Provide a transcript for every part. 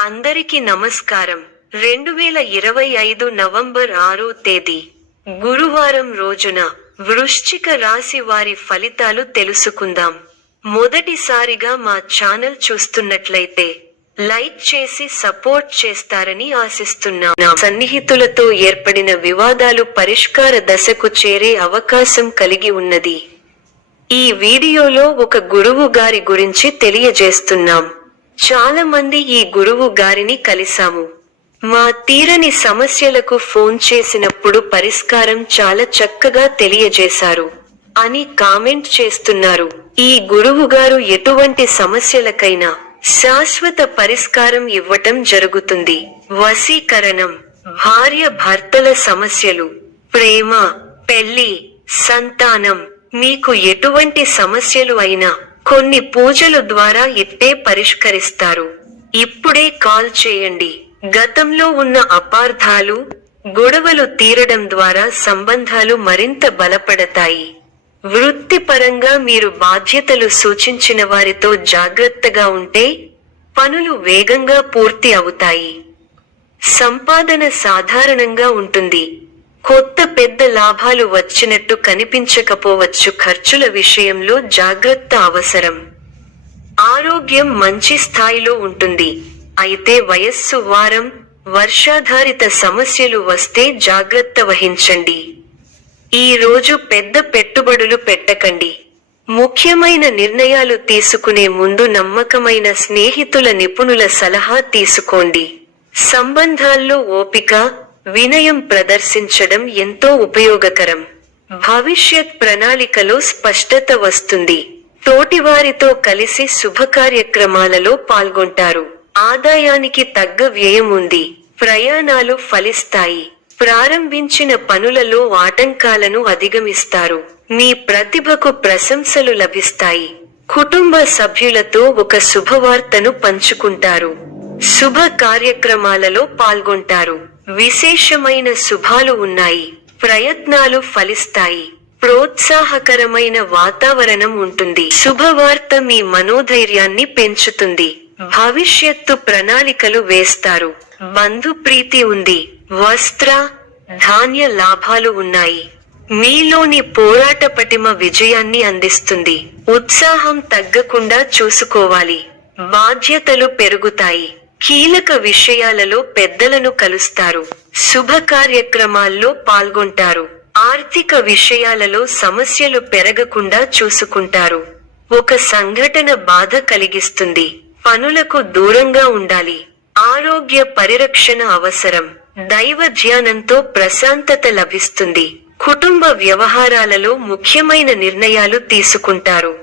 అందరికి నమస్కారం. 2025 నవంబర్ 6వ తేదీ గురువారం రోజున వృశ్చిక రాశి వారి ఫలితాలు తెలుసుకుందాం. మొదటిసారిగా మా ఛానల్ చూస్తున్నట్లయితే లైక్ చేసి సపోర్ట్ చేస్తారని ఆశిస్తున్నాం. సన్నిహితులతో ఏర్పడిన వివాదాలు పరిష్కార దశకు చేరే అవకాశం కలిగి ఉన్నది. ఈ వీడియోలో ఒక గురువు గారి గురించి తెలియజేస్తున్నాం. చాలా మంది ఈ గురువు గారిని కలిసాము. మా తీరని సమస్యలకు ఫోన్ చేసినప్పుడు పరిష్కారం చాలా చక్కగా తెలియజేశారు అని కామెంట్ చేస్తున్నారు. ఈ గురువు గారు ఎటువంటి సమస్యలకైనా శాశ్వత పరిష్కారం ఇవ్వటం జరుగుతుంది. వశీకరణం, భార్య భర్తల సమస్యలు, ప్రేమ, పెళ్లి, సంతానం, మీకు ఎటువంటి సమస్యలు అయినా కొన్ని పూజలు ద్వారా ఇట్టే పరిష్కరిస్తారు. ఇప్పుడే కాల్ చేయండి. గతంలో ఉన్న అపార్థాలు, గొడవలు తీరడం ద్వారా సంబంధాలు మరింత బలపడతాయి. వృత్తిపరంగా మీరు బాధ్యతలు సూచించిన వారితో జాగ్రత్తగా ఉంటే పనులు వేగంగా పూర్తి అవుతాయి. సంపాదన సాధారణంగా ఉంటుంది. కొత్త పెద్ద లాభాలు వచ్చినట్టు కనిపించకపోవచ్చు. ఖర్చుల విషయంలో జాగ్రత్త అవసరం. ఆరోగ్యం మంచి స్థాయిలో ఉంటుంది. అయితే వయస్సు, వారం, వర్షాధారిత సమస్యలు వస్తే జాగ్రత్త వహించండి. ఈ రోజు పెద్ద పెట్టుబడులు పెట్టకండి. ముఖ్యమైన నిర్ణయాలు తీసుకునే ముందు నమ్మకమైన స్నేహితుల, నిపుణుల సలహా తీసుకోండి. సంబంధాల్లో ఓపిక, వినయం ప్రదర్శించడం ఎంతో ఉపయోగకరం. భవిష్యత్ ప్రణాళికలో స్పష్టత వస్తుంది. తోటివారితో కలిసి శుభకార్యక్రమాలలో పాల్గొంటారు. ఆదాయానికి తగ్గ వ్యయం ఉంది. ప్రయాణాలు ఫలిస్తాయి. ప్రారంభించిన పనులలో ఆటంకాలను అధిగమిస్తారు. మీ ప్రతిభకు ప్రశంసలు లభిస్తాయి. కుటుంబ సభ్యులతో ఒక శుభవార్తను పంచుకుంటారు. శుభ కార్యక్రమాలలో పాల్గొంటారు. విశేషమైన శుభాలు ఉన్నాయి. ప్రయత్నాలు ఫలిస్తాయి. ప్రోత్సాహకరమైన వాతావరణం ఉంటుంది. శుభవార్త మీ మనోధైర్యాన్ని పెంచుతుంది. భవిష్యత్తు ప్రణాళికలు వేస్తారు. బంధుప్రీతి ఉంది. వస్త్ర, ధాన్య లాభాలు ఉన్నాయి. మీలోని పోరాట పటిమ విజయాన్ని అందిస్తుంది. ఉత్సాహం తగ్గకుండా చూసుకోవాలి. బాధ్యతలు పెరుగుతాయి. కీలక విషయాలలో పెద్దలను కలుస్తారు. శుభ కార్యక్రమాల్లో పాల్గొంటారు. ఆర్థిక విషయాలలో సమస్యలు పెరగకుండా చూసుకుంటారు. ఒక సంఘటన బాధ కలిగిస్తుంది. పనులకు దూరంగా ఉండాలి. ఆరోగ్య పరిరక్షణ అవసరం. దైవ ధ్యానంతో ప్రశాంతత లభిస్తుంది. కుటుంబ వ్యవహారాలలో ముఖ్యమైన నిర్ణయాలు తీసుకుంటారు.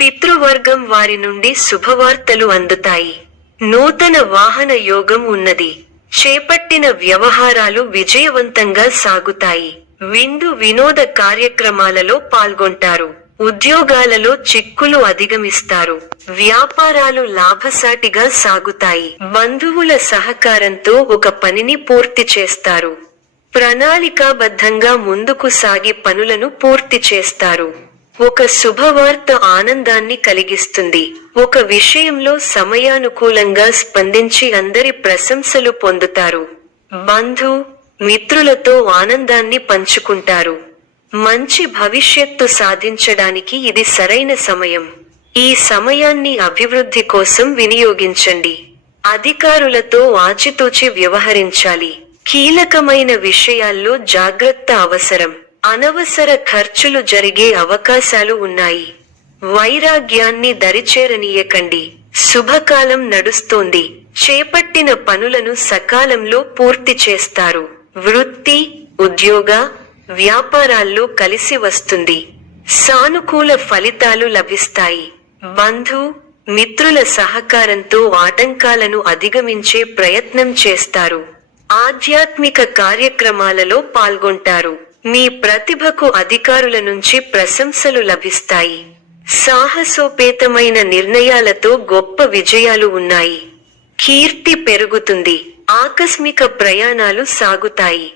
పితృవర్గం వారి నుండి శుభవార్తలు అందుతాయి. నూతన వాహన యోగం ఉన్నది. చేపట్టిన వ్యవహారాలు విజయవంతంగా సాగుతాయి. విందు, వినోద కార్యక్రమాలలో పాల్గొంటారు. ఉద్యోగాలలో చిక్కులు అధిగమిస్తారు. వ్యాపారాలు లాభసాటిగా సాగుతాయి. బంధువుల సహకారంతో ఒక పనిని పూర్తి చేస్తారు. ప్రణాళికాబద్ధంగా ముందుకు సాగి పనులను పూర్తి చేస్తారు. ఒక శుభవార్త ఆనందాన్ని కలిగిస్తుంది. ఒక విషయంలో సమయానుకూలంగా స్పందించి అందరి ప్రశంసలు పొందుతారు. బంధు, మిత్రులతో ఆనందాన్ని పంచుకుంటారు. మంచి భవిష్యత్తు సాధించడానికి ఇది సరైన సమయం. ఈ సమయాన్ని అభివృద్ధి కోసం వినియోగించండి. అధికారులతో ఆచితూచి వ్యవహరించాలి. కీలకమైన విషయాల్లో జాగ్రత్త అవసరం. అనవసర ఖర్చులు జరిగే అవకాశాలు ఉన్నాయి. వైరాగ్యాన్ని దరిచేరనీయకండి. శుభకాలం నడుస్తోంది. చేపట్టిన పనులను సకాలంలో పూర్తి చేస్తారు. వృత్తి, ఉద్యోగ, వ్యాపారాల్లో కలిసి వస్తుంది. సానుకూల ఫలితాలు లభిస్తాయి. బంధు, మిత్రుల సహకారంతో ఆటంకాలను అధిగమించే ప్రయత్నం చేస్తారు. ఆధ్యాత్మిక కార్యక్రమాలలో పాల్గొంటారు. మీ ప్రతిభకు అధికారుల నుంచి ప్రశంసలు లభిస్తాయి. సాహసోపేతమైన నిర్ణయాలతో గొప్ప విజయాలు ఉన్నాయి. కీర్తి పెరుగుతుంది. ఆకస్మిక ప్రయాణాలు సాగుతాయి.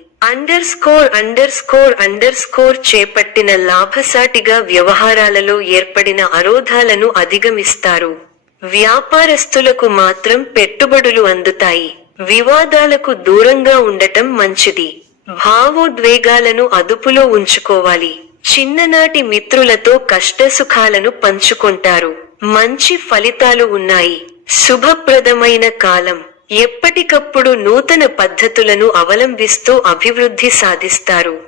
చేపట్టిన లాభసాటిగా వ్యవహారాలలో ఏర్పడిన అవరోధాలను అధిగమిస్తారు. వ్యాపారస్తులకు మాత్రం పెట్టుబడులు అందుతాయి. వివాదాలకు దూరంగా ఉండటం మంచిది. భావోద్వేగాలను అదుపులో ఉంచుకోవాలి. చిన్ననాటి మిత్రులతో కష్టసుఖాలను పంచుకొంటారు. మంచి ఫలితాలు ఉన్నాయి. శుభప్రదమైన కాలం. ఎప్పటికప్పుడు నూతన పద్ధతులను అవలంబిస్తూ అభివృద్ధి సాధిస్తారు.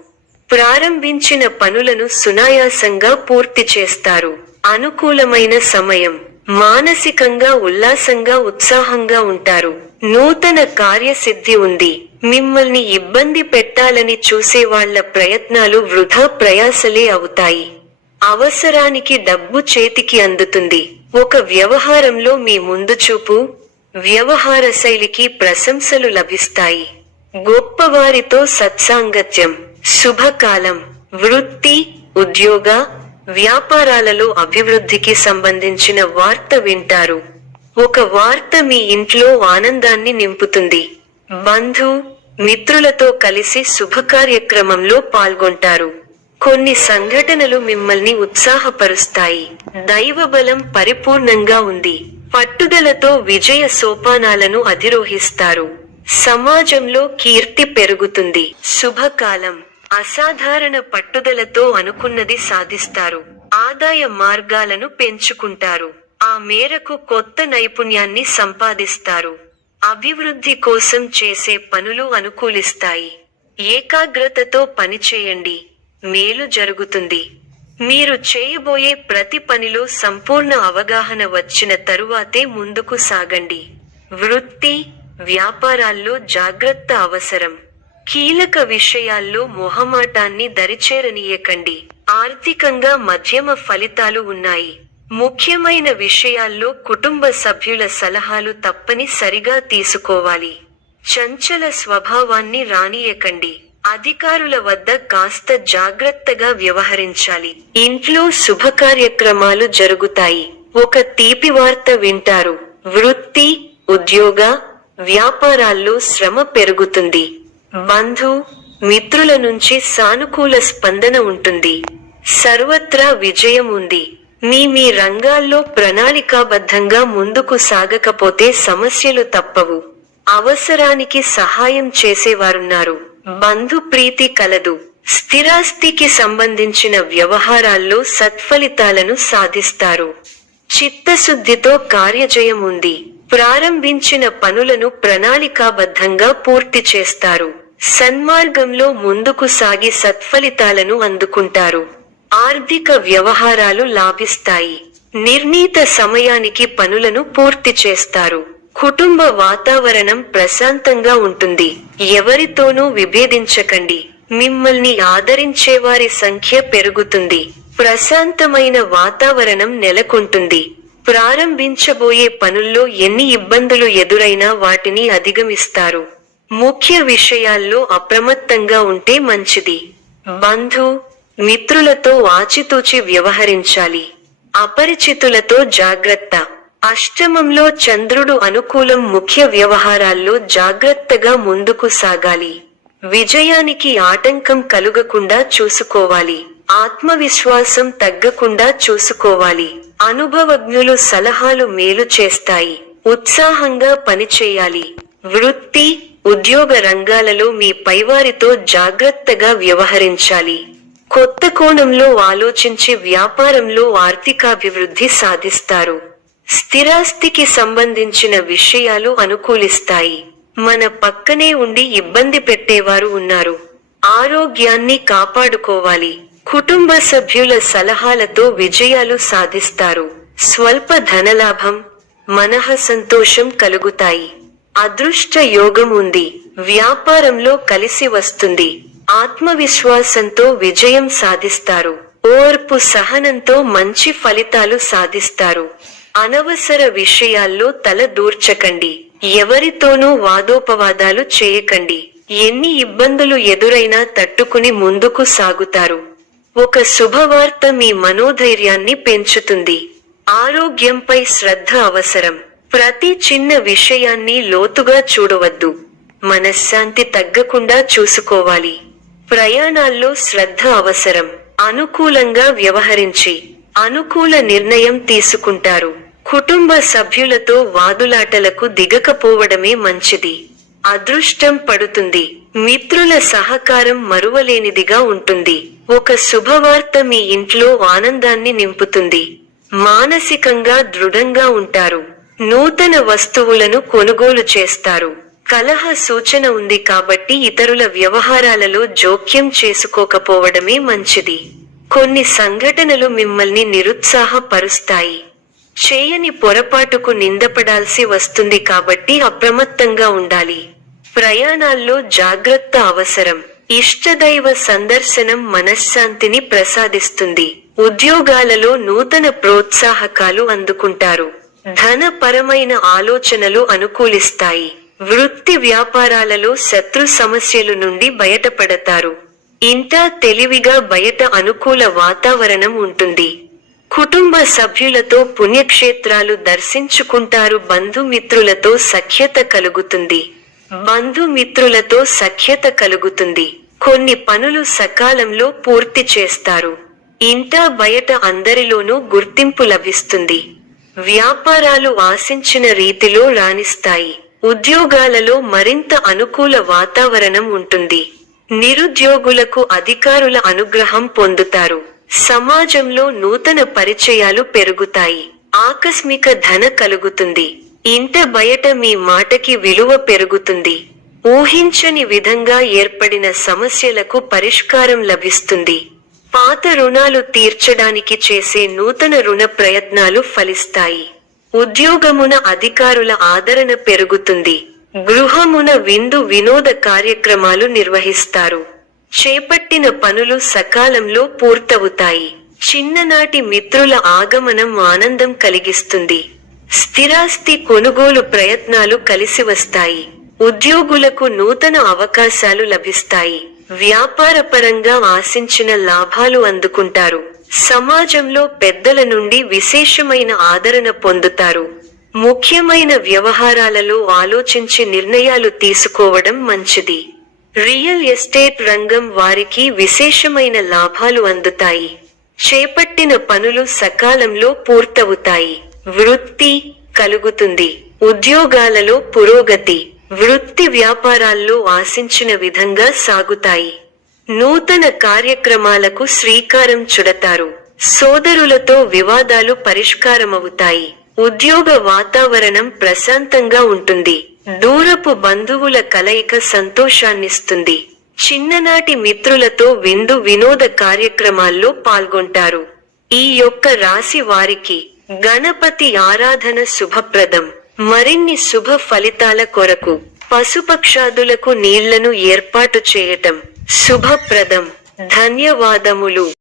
ప్రారంభించిన పనులను సునాయాసంగా పూర్తి చేస్తారు. అనుకూలమైన సమయం. మానసికంగా ఉల్లాసంగా ఉత్సాహంగా ఉంటారు. నూతన కార్యసిద్ధి ఉంది. మిమ్మల్ని ఇబ్బంది పెట్టాలని చూసేవాళ్ల ప్రయత్నాలు వృధా ప్రయాసలే అవుతాయి. అవసరానికి డబ్బు చేతికి అందుతుంది. ఒక వ్యవహారంలో మీ ముందుచూపు, వ్యవహార శైలికి ప్రశంసలు లభిస్తాయి. గొప్పవారితో సత్సాంగత్యం. శుభకాలం. వృత్తి, ఉద్యోగ, వ్యాపారాలలో అభివృద్ధికి సంబంధించిన వార్త వింటారు. ఒక వార్త మీ ఇంట్లో ఆనందాన్ని నింపుతుంది. బంధు, మిత్రులతో కలిసి శుభకార్యక్రమంలో పాల్గొంటారు. కొన్ని సంఘటనలు మిమ్మల్ని ఉత్సాహపరుస్తాయి. దైవబలం పరిపూర్ణంగా ఉంది. పట్టుదలతో విజయ సోపానాలను అధిరోహిస్తారు. సమాజంలో కీర్తి పెరుగుతుంది. శుభకాలం. అసాధారణ పట్టుదలతో అనుకున్నది సాధిస్తారు. ఆదాయ మార్గాలను పెంచుకుంటారు. ఆ మేరకు కొత్త నైపుణ్యాన్ని సంపాదిస్తారు. అభివృద్ధి కోసం చేసే పనులు అనుకూలిస్తాయి. ఏకాగ్రతతో పనిచేయండి. మేలు జరుగుతుంది. మీరు చేయబోయే ప్రతి పనిలో సంపూర్ణ అవగాహన వచ్చిన తరువాతే ముందుకు సాగండి. వృత్తి, వ్యాపారాల్లో జాగ్రత్త అవసరం. కీలక విషయాల్లో మొహమాటాన్ని దరిచేరనీయకండి. ఆర్థికంగా మధ్యమ ఫలితాలు ఉన్నాయి. ముఖ్యమైన విషయాల్లో కుటుంబ సభ్యుల సలహాలు తప్పనిసరిగా తీసుకోవాలి. చంచల స్వభావాన్ని రానీయకండి. అధికారుల వద్ద కాస్త జాగ్రత్తగా వ్యవహరించాలి. ఇంట్లో శుభకార్యక్రమాలు జరుగుతాయి. ఒక తీపి వార్త వింటారు. వృత్తి, ఉద్యోగ, వ్యాపారాల్లో శ్రమ పెరుగుతుంది. బంధు, మిత్రుల నుంచి సానుకూల స్పందన ఉంటుంది. సర్వత్రా విజయం ఉంది. మీ రంగాల్లో ప్రణాళికాబద్ధంగా ముందుకు సాగకపోతే సమస్యలు తప్పవు. అవసరానికి సహాయం చేసేవారున్నారు. బంధు ప్రీతి కలదు. స్థిరాస్తికి సంబంధించిన వ్యవహారాల్లో సత్ఫలితాలను సాధిస్తారు. చిత్తశుద్ధితో కార్యజయం ఉంది. ప్రారంభించిన పనులను ప్రణాళికాబద్ధంగా పూర్తి చేస్తారు. సన్మార్గంలో ముందుకు సాగి సత్ఫలితాలను అందుకుంటారు. ఆర్థిక వ్యవహారాలు లాభిస్తాయి. నిర్ణీత సమయానికి పనులను పూర్తి చేస్తారు. కుటుంబ వాతావరణం ప్రశాంతంగా ఉంటుంది. ఎవరితోనూ విభేదించకండి. మిమ్మల్ని ఆదరించేవారి సంఖ్య పెరుగుతుంది. ప్రశాంతమైన వాతావరణం నెలకొంటుంది. ప్రారంభించబోయే పనుల్లో ఎన్ని ఇబ్బందులు ఎదురైనా వాటిని అధిగమిస్తారు. ముఖ్య విషయాల్లో అప్రమత్తంగా ఉంటే మంచిది. బంధు, మిత్రులతో ఆచితూచి వ్యవహరించాలి. అపరిచితులతో జాగ్రత్త. అష్టమంలో చంద్రుడు అనుకూలం. ముఖ్య వ్యవహారాల్లో జాగ్రత్తగా ముందుకు సాగాలి. విజయానికి ఆటంకం కలుగకుండా చూసుకోవాలి. ఆత్మవిశ్వాసం తగ్గకుండా చూసుకోవాలి. అనుభవజ్ఞులు సలహాలు మేలు చేస్తాయి. ఉత్సాహంగా పనిచేయాలి. వృత్తి, ఉద్యోగ రంగాలలో మీ పైవారితో జాగ్రత్తగా వ్యవహరించాలి. కొత్త కోణంలో ఆలోచించి వ్యాపారంలో ఆర్థికాభివృద్ధి సాధిస్తారు. స్థిరాస్తికి సంబంధించిన విషయాలు అనుకూలిస్తాయి. మన పక్కనే ఉండి ఇబ్బంది పెట్టేవారు ఉన్నారు. ఆరోగ్యాన్ని కాపాడుకోవాలి. కుటుంబ సభ్యుల సలహాలతో విజయాలు సాధిస్తారు. స్వల్ప ధనలాభం, మనః సంతోషం కలుగుతాయి. అదృష్ట యోగం ఉంది. వ్యాపారంలో కలిసి వస్తుంది. ఆత్మవిశ్వాసంతో విజయం సాధిస్తారు. ఓర్పు సహనంతో మంచి ఫలితాలు సాధిస్తారు. అనవసర విషయాల్లో తల దూర్చకండి. ఎవరితోనూ వాదోపవాదాలు చేయకండి. ఎన్ని ఇబ్బందులు ఎదురైనా తట్టుకుని ముందుకు సాగుతారు. ఒక శుభవార్త మీ మనోధైర్యాన్ని పెంచుతుంది. ఆరోగ్యంపై శ్రద్ధ అవసరం. ప్రతి చిన్న విషయాన్ని లోతుగా చూడవద్దు. మనశ్శాంతి తగ్గకుండా చూసుకోవాలి. ప్రయాణాల్లో శ్రద్ధ అవసరం. అనుకూలంగా వ్యవహరించి అనుకూల నిర్ణయం తీసుకుంటారు. కుటుంబ సభ్యులతో వాదులాటలకు దిగకపోవడమే మంచిది. అదృష్టం పడుతుంది. మిత్రుల సహకారం మరువలేనిదిగా ఉంటుంది. ఒక శుభవార్త మీ ఇంట్లో ఆనందాన్ని నింపుతుంది. మానసికంగా దృఢంగా ఉంటారు. నూతన వస్తువులను కొనుగోలు చేస్తారు. కలహ సూచన ఉంది కాబట్టి ఇతరుల వ్యవహారాలలో జోక్యం చేసుకోకపోవడమే మంచిది. కొన్ని సంఘటనలు మిమ్మల్ని నిరుత్సాహపరుస్తాయి. చేయని పొరపాటుకు నిందపడాల్సి వస్తుంది కాబట్టి అప్రమత్తంగా ఉండాలి. ప్రయాణాల్లో జాగ్రత్త అవసరం. ఇష్టదైవ సందర్శనం మనశ్శాంతిని ప్రసాదిస్తుంది. ఉద్యోగాలలో నూతన ప్రోత్సాహకాలు అందుకుంటారు. ధనపరమైన ఆలోచనలు అనుకూలిస్తాయి. వృత్తి వ్యాపారాలలో శత్రు సమస్యలు నుండి బయటపడతారు. ఇంటా తెలివిగా బయట అనుకూల వాతావరణం ఉంటుంది. కుటుంబ సభ్యులతో పుణ్యక్షేత్రాలు దర్శించుకుంటారు. బంధుమిత్రులతో సఖ్యత కలుగుతుంది. కొన్ని పనులు సకాలంలో పూర్తి చేస్తారు. ఇంటా బయట అందరిలోనూ గుర్తింపు లభిస్తుంది. వ్యాపారాలు ఆశించిన రీతిలో రాణిస్తాయి. ఉద్యోగాలలో మరింత అనుకూల వాతావరణం ఉంటుంది. నిరుద్యోగులకు అధికారుల అనుగ్రహం పొందుతారు. సమాజంలో నూతన పరిచయాలు పెరుగుతాయి. ఆకస్మిక ధన కలుగుతుంది. ఇంట బయట మీ మాటకి విలువ పెరుగుతుంది. ఊహించని విధంగా ఏర్పడిన సమస్యలకు పరిష్కారం లభిస్తుంది. పాత రుణాలు తీర్చడానికి చేసే నూతన రుణ ప్రయత్నాలు ఫలిస్తాయి. ఉద్యోగమున అధికారుల ఆదరణ పెరుగుతుంది. గృహమున విందు వినోద కార్యక్రమాలు నిర్వహిస్తారు. చేపట్టిన పనులు సకాలంలో పూర్తవుతాయి. చిన్ననాటి మిత్రుల ఆగమనం ఆనందం కలిగిస్తుంది. స్థిరాస్తి కొనుగోలు ప్రయత్నాలు కలిసి వస్తాయి. ఉద్యోగులకు నూతన అవకాశాలు లభిస్తాయి. వ్యాపారపరంగా ఆశించిన లాభాలు అందుకుంటారు. సమాజంలో పెద్దల నుండి విశేషమైన ఆదరణ పొందుతారు. ముఖ్యమైన వ్యవహారాలలో ఆలోచించి నిర్ణయాలు తీసుకోవడం మంచిది. రియల్ ఎస్టేట్ రంగం వారికి విశేషమైన లాభాలు అందుతాయి. చేపట్టిన పనులు సకాలంలో పూర్తవుతాయి. వృత్తి కలుగుతుంది. ఉద్యోగాలలో పురోగతి. వృత్తి వ్యాపారాల్లో ఆశించిన విధంగా సాగుతాయి. నూతన కార్యక్రమాలకు శ్రీకారం చుడతారు. సోదరులతో వివాదాలు పరిష్కారమవుతాయి. ఉద్యోగ వాతావరణం ప్రశాంతంగా ఉంటుంది. దూరపు బంధువుల కలయిక సంతోషాన్నిస్తుంది. చిన్ననాటి మిత్రులతో విందు వినోద కార్యక్రమాల్లో పాల్గొంటారు. ఈ యొక్క రాశి వారికి గణపతి ఆరాధన శుభప్రదం. మరిన్ని శుభ ఫలితాల కొరకు పశుపక్షాదులకు నీళ్లను ఏర్పాటు చేయటం శుభప్రదం. ధన్యవాదములు.